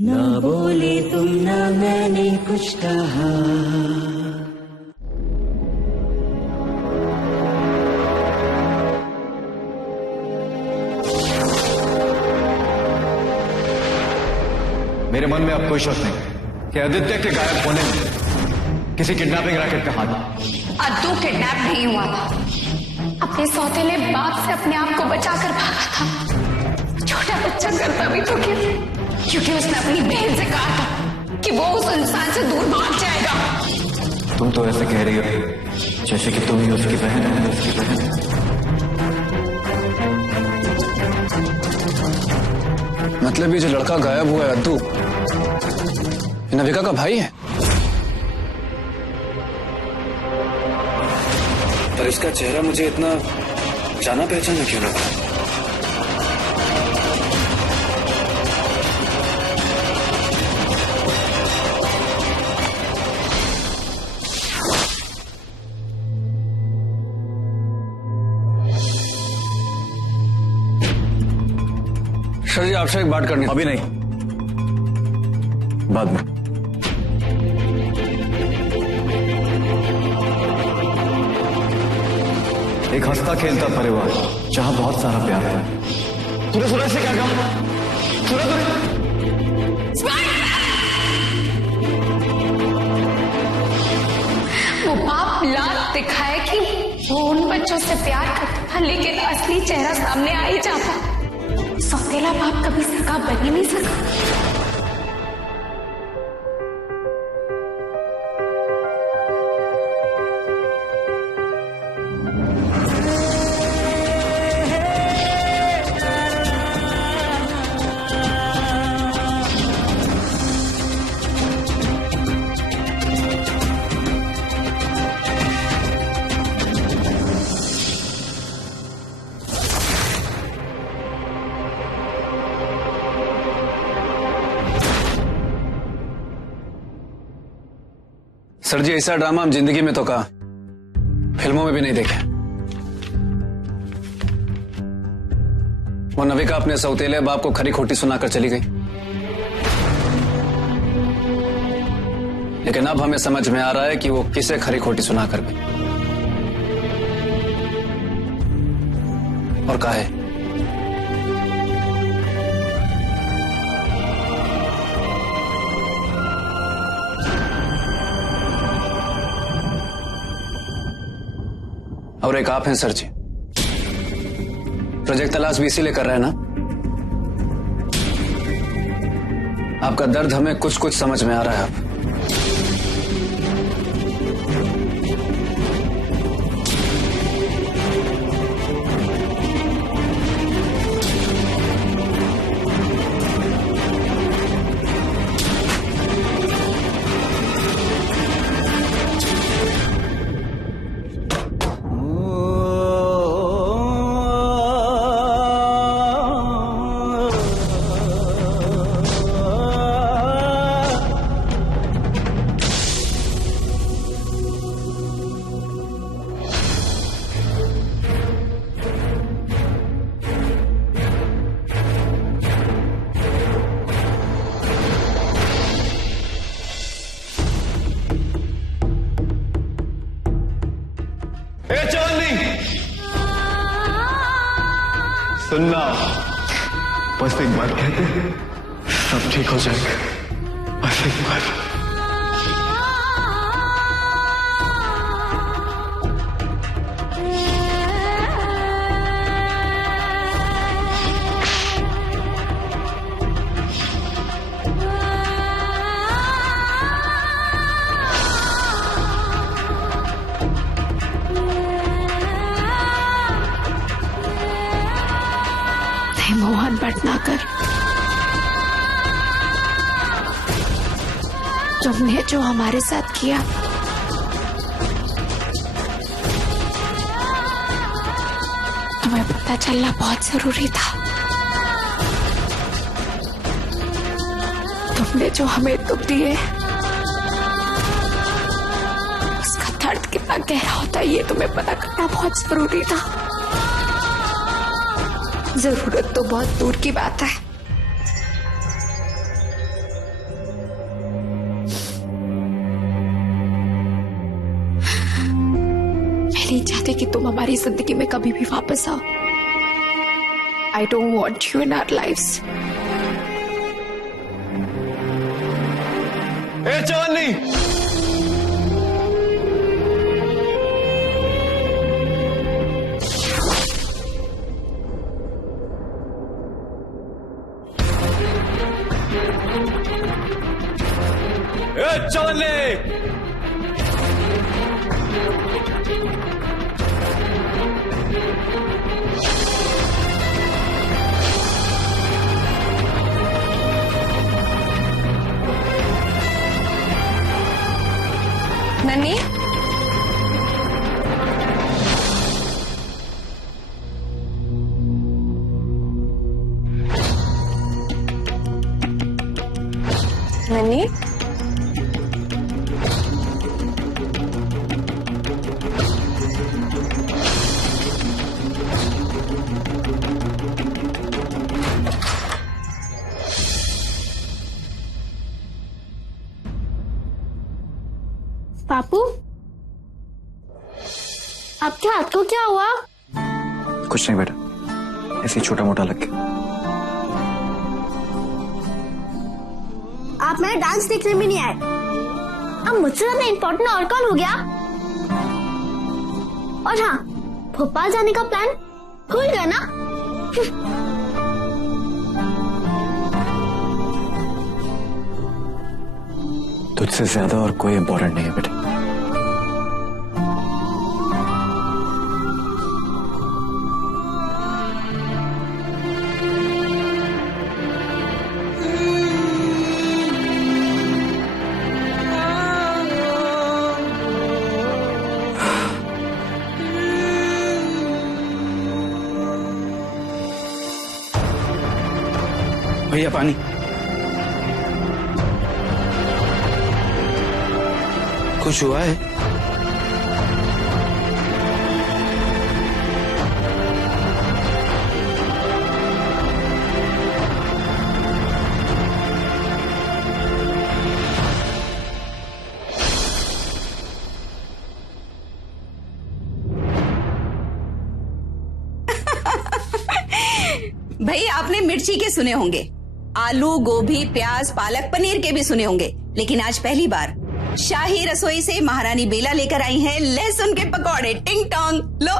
ना बोले तुम ना मैंने कुछ कहा। मेरे मन में अब कोई शक नहीं कि आदित्य के गायब होने में किसी किडनैपिंग रैकेट का हाथ। अद्दू किडनैप नहीं हुआ था, अपने सौतेले बाप से अपने आप को बचाकर भागा था। छोटा बच्चा करता भी तो क्या, क्योंकि उसने अपनी बहन से कहा था कि वो उस इंसान से दूर भाग जाएगा। तुम तो ऐसे कह रही हो जैसे कि तुम ही उसकी बहन हो। उसकी बहन मतलब ये जो लड़का गायब हुआ है अद्दू, नविका का भाई है? पर इसका चेहरा मुझे इतना जाना पहचाना क्यों लगा? सर जी, आपसे एक बात करनी। अभी नहीं, बाद में। एक हंसता खेलता परिवार जहां बहुत सारा प्यार है। तूने सूरज से क्या कहा? वो बाप लात दिखाए कि वो उन बच्चों से प्यार करता था, लेकिन असली चेहरा सामने आ ही जाता। सौतेला बाप कभी सगा बन ही नहीं सका। सर जी, ऐसा ड्रामा हम जिंदगी में तो कहा, फिल्मों में भी नहीं देखे। वो नविका अपने सौतेले बाप को खरी खोटी सुनाकर चली गई, लेकिन अब हमें समझ में आ रहा है कि वो किसे खरी खोटी सुनाकर गई और काहे। और एक आप हैं सर जी, प्रोजेक्ट तलाश भी इसीलिए कर रहे हैं ना? आपका दर्द हमें कुछ कुछ समझ में आ रहा है अब। सुनना, बस एक बार कहते सब ठीक हो जाएगा, बस एक बार। मोहन भटनागर, तुमने जो हमारे साथ किया तुम्हें पता चलना बहुत जरूरी था। तुमने जो हमें दुख दिए उसका दर्द कितना गहरा होता है ये तुम्हें पता करना बहुत जरूरी था। जरूरत तो बहुत दूर की बात है, नहीं चाहती कि तुम हमारी जिंदगी में कभी भी वापस आओ। I don't want you in our lives. ए चांदनी, चांदनी, नन्ही, नन्ही, पापू, आपके हाथ को क्या हुआ? कुछ नहीं बेटा, ऐसे ही छोटा मोटा लग गया। आप मेरा डांस देखने भी नहीं आए। अब मुझसे ज्यादा इम्पोर्टेंट और कौन हो गया? और हाँ, भोपाल जाने का प्लान भूल गए ना? तुझसे ज्यादा और कोई इम्पोर्टेंट नहीं है बेटा। भैया पानी। कुछ हुआ है? भाई आपने मिर्ची के सुने होंगे, आलू, गोभी, प्याज, पालक, पनीर के भी सुने होंगे, लेकिन आज पहली बार शाही रसोई से महारानी बेला लेकर आई हैं लहसुन के पकौड़े। टिंग टोंग लो।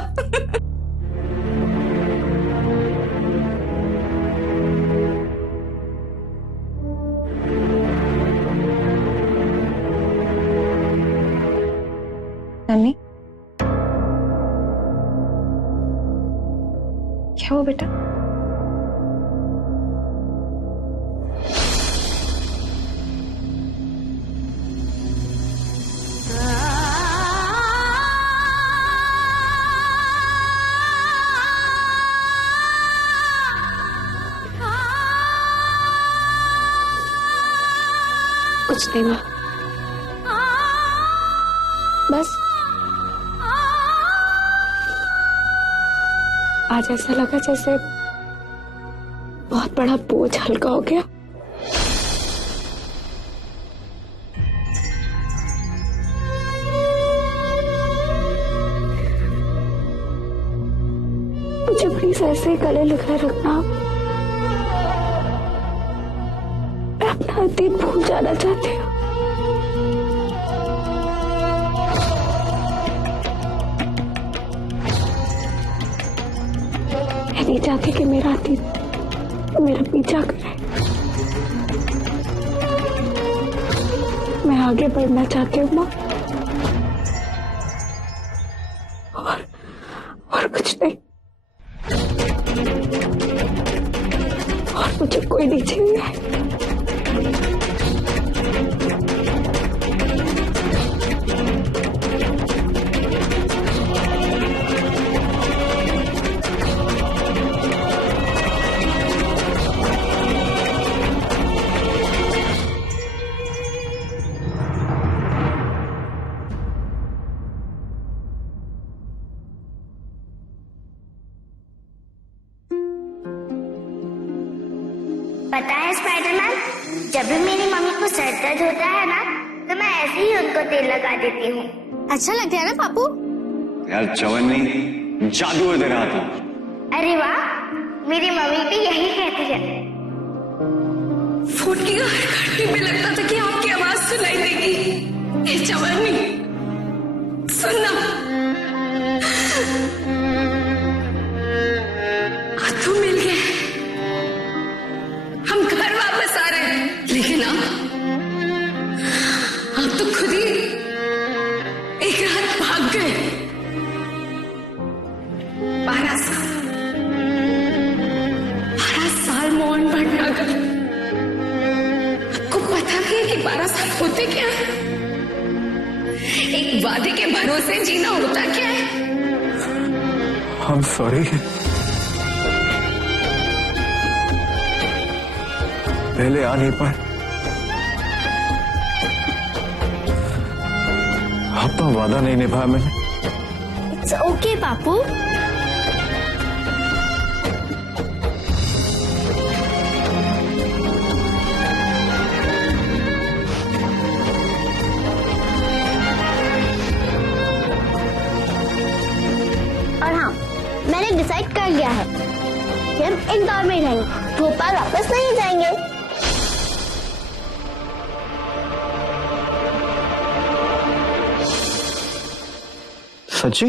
नन्ही, क्या हुआ बेटा? कुछ नहीं हुआ, बस आज ऐसा लगा जैसे बहुत बड़ा बोझ हल्का हो गया। मुझे प्लीज ऐसे ही गले लगाए रखना। मैं अपना अतीत भूल जाना चाहती हूँ। मैं नहीं चाहती कि मेरा अतीत मेरा पीछा करे। मैं आगे बढ़ना चाहती हूँ माँ, और कुछ नहीं। और मुझे कोई नहीं चाहिए। पता है स्पाइडरमैन, जब भी मेरी मम्मी को सर दर्द होता है ना, तो मैं ऐसे ही उनको तेल लगा देती हूँ। अच्छा लगता है ना पापू? यार चवन्नी जादू दे रहा था। अरे वाह, मेरी मम्मी भी यही कहती है। फोन की हर घंटी में लगता था कि आपकी आवाज सुनाई देगी। ये चवन्नी सुनना, आज तो मिल गए, हम घर वापस आ रहे हैं। लेकिन आप तो खुद ही एक रात भाग गए। 12 साल मोहन भटनागर। आपको पता भी है कि 12 साल होते क्या है? एक वादे के भरोसे जीना होता क्या है? I'm sorry। पहले आ नहीं पाए। अपना वादा नहीं निभाया मैंने। It's okay Papu. और हाँ, मैंने डिसाइड कर लिया है कि हम इंदौर में ही रहेंगे, भोपाल वापस नहीं जाएंगे। सच्ची?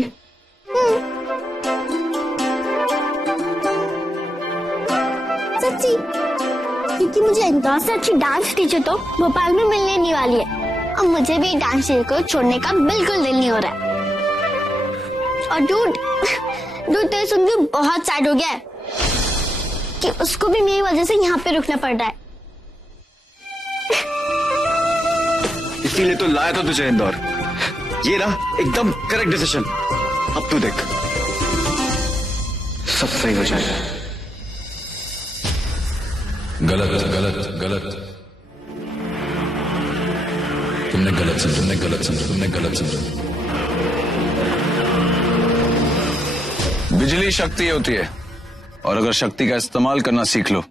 सच्ची, क्योंकि मुझे इंदौर से अच्छी डांस टीचर तो भोपाल में मिलने नहीं वाली है, और मुझे भी डांस टीचर को छोड़ने का बिल्कुल दिल नहीं हो रहा है। और डूड तो सुन के बहुत सैड हो गया है कि उसको भी मेरी वजह से यहाँ पे रुकना पड़ रहा है। इसीलिए तो लाया था तुझे इंदौर। ये ना एकदम करेक्ट डिसीजन। अब तू देख, सब सही हो जाएगा। गलत गलत गलत, तुमने गलत समझा, तुमने गलत समझा, तुमने गलत समझा। बिजली शक्ति होती है, और अगर शक्ति का इस्तेमाल करना सीख लो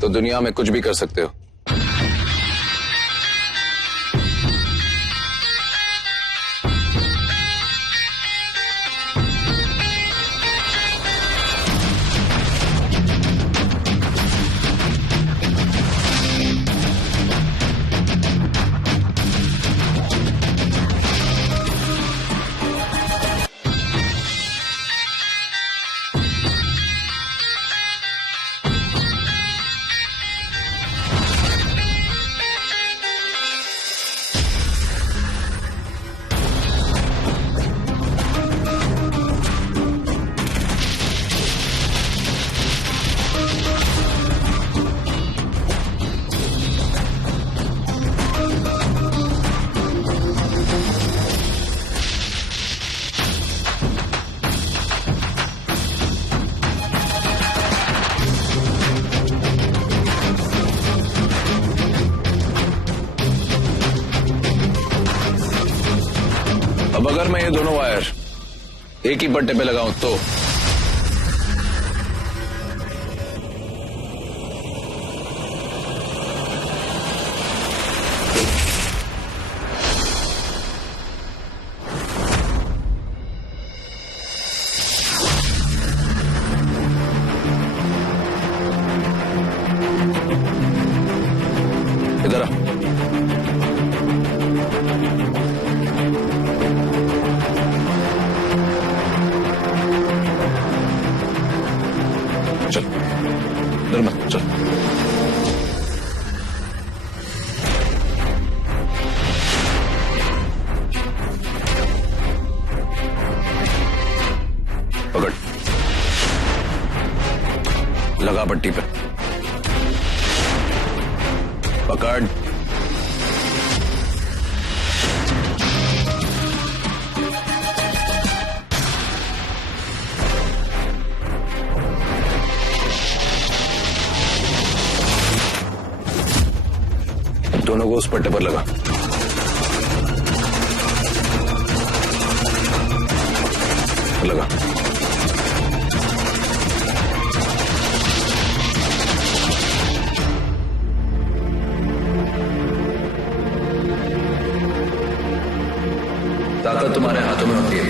तो दुनिया में कुछ भी कर सकते हो। अब अगर मैं ये दोनों वायर एक ही पट्टे पे लगाऊं तो इधर आ। चल इधर मत चल। पकड़, लगा पट्टी पे, पकड़। दोनों को उस पट्टे पर लगा। लगा। ताकत तुम्हारे हाथों में होती है,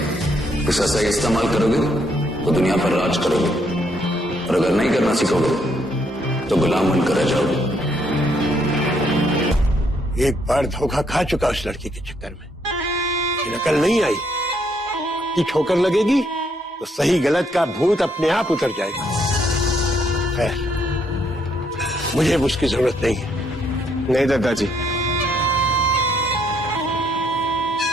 इसका सही इस्तेमाल करोगे तो दुनिया पर राज करोगे, और अगर नहीं करना सीखोगे तो गुलाम बनकर रह जाओगे। एक बार धोखा खा चुका उस लड़की के चक्कर में, लेकिन अकल नहीं आई। कि ठोकर लगेगी तो सही गलत का भूत अपने आप उतर जाएगा। खैर, मुझे उसकी जरूरत नहीं है। नहीं दादाजी,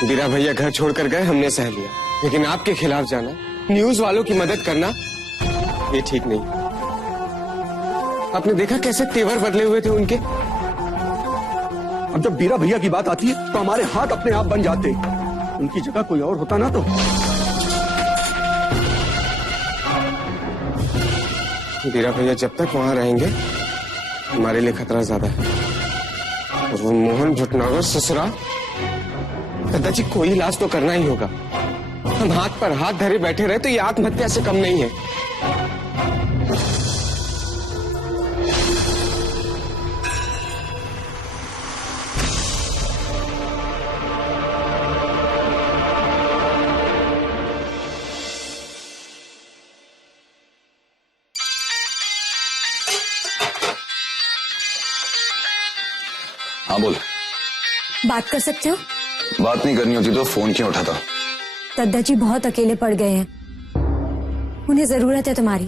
बीरा भैया घर छोड़कर गए, हमने सह लिया, लेकिन आपके खिलाफ जाना, न्यूज वालों की मदद करना, ये ठीक नहीं। आपने देखा कैसे तेवर बदले हुए थे उनके। अब जब बीरा भैया की बात आती है तो हमारे हाथ अपने आप बन जाते। उनकी जगह कोई और होता ना तो। बीरा भैया जब तक वहां रहेंगे हमारे लिए खतरा ज्यादा है। और वो मोहन भटनागर ससुरा, दादाजी कोई इलाज तो करना ही होगा। हम हाथ पर हाथ धरे बैठे रहे तो ये आत्महत्या से कम नहीं है। हाँ बोल। बात कर सकते हो? बात नहीं करनी होती तो फोन क्यों उठाता? दादाजी बहुत अकेले पड़ गए हैं, उन्हें जरूरत है तुम्हारी।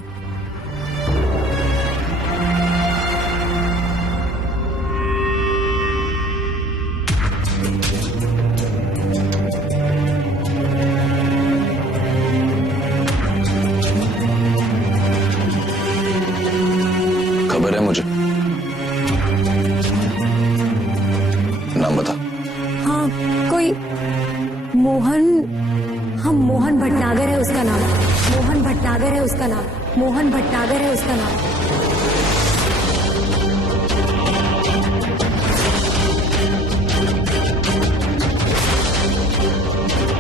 खबर है मुझे, नाम बता। हाँ, कोई मोहन, हम मोहन भटनागर है उसका नाम। मोहन भटनागर है उसका नाम। मोहन भटनागर है उसका नाम।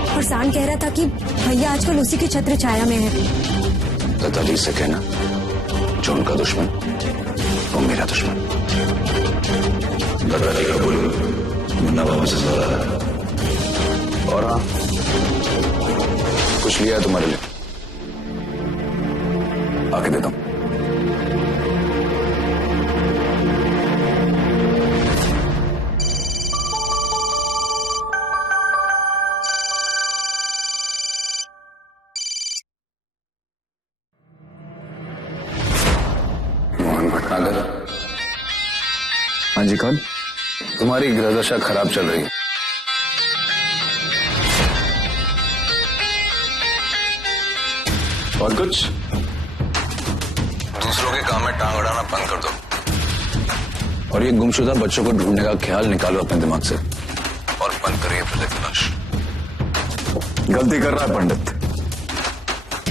और सान कह रहा था कि भैया आजकल उसी की छत्र छाया में है। दादाजी से कहना जो उनका दुश्मन वो मेरा दुश्मन। दादाजी का बोल मुन्ना बाबा से सवाल आ रहा है। और हाँ, कुछ लिया है तुम्हारे लिए, आके देता हूं। मोहन भटनागर। हाँ जी, कौन? तुम्हारी ग्रहदशा खराब चल रही है। और कुछ? दूसरों के काम में टांग अड़ाना बंद कर दो, और ये गुमशुदा बच्चों को ढूंढने का ख्याल निकालो अपने दिमाग से, और बंद करिए फिर तलाश। गलती कर रहा है पंडित,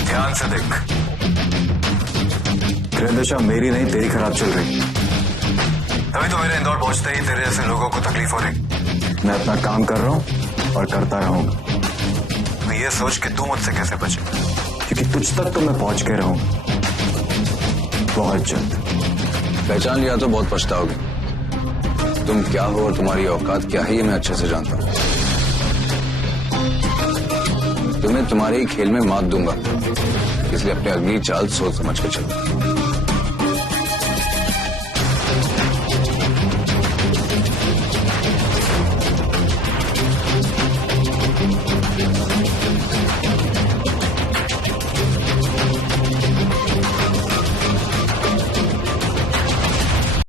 ध्यान से देख। ग्रहदशा मेरी नहीं तेरी खराब चल रही, तभी तो मेरे इंदौर पहुंचते ही तेरे जैसे लोगों को तकलीफ हो रही। मैं अपना काम कर रहा हूं और करता रहूंगा। तो ये सोच कि तू मुझसे कैसे बचे, क्योंकि तुझ तक तो मैं पहुंच के रहूं बहुत जल्द। पहचान लिया तो बहुत पछताओगे। तुम क्या हो और तुम्हारी औकात क्या है ये मैं अच्छे से जानता हूं। तुम्हें तुम्हारे ही खेल में मात दूंगा, इसलिए अपनी अगली चाल सोच समझ के चलो।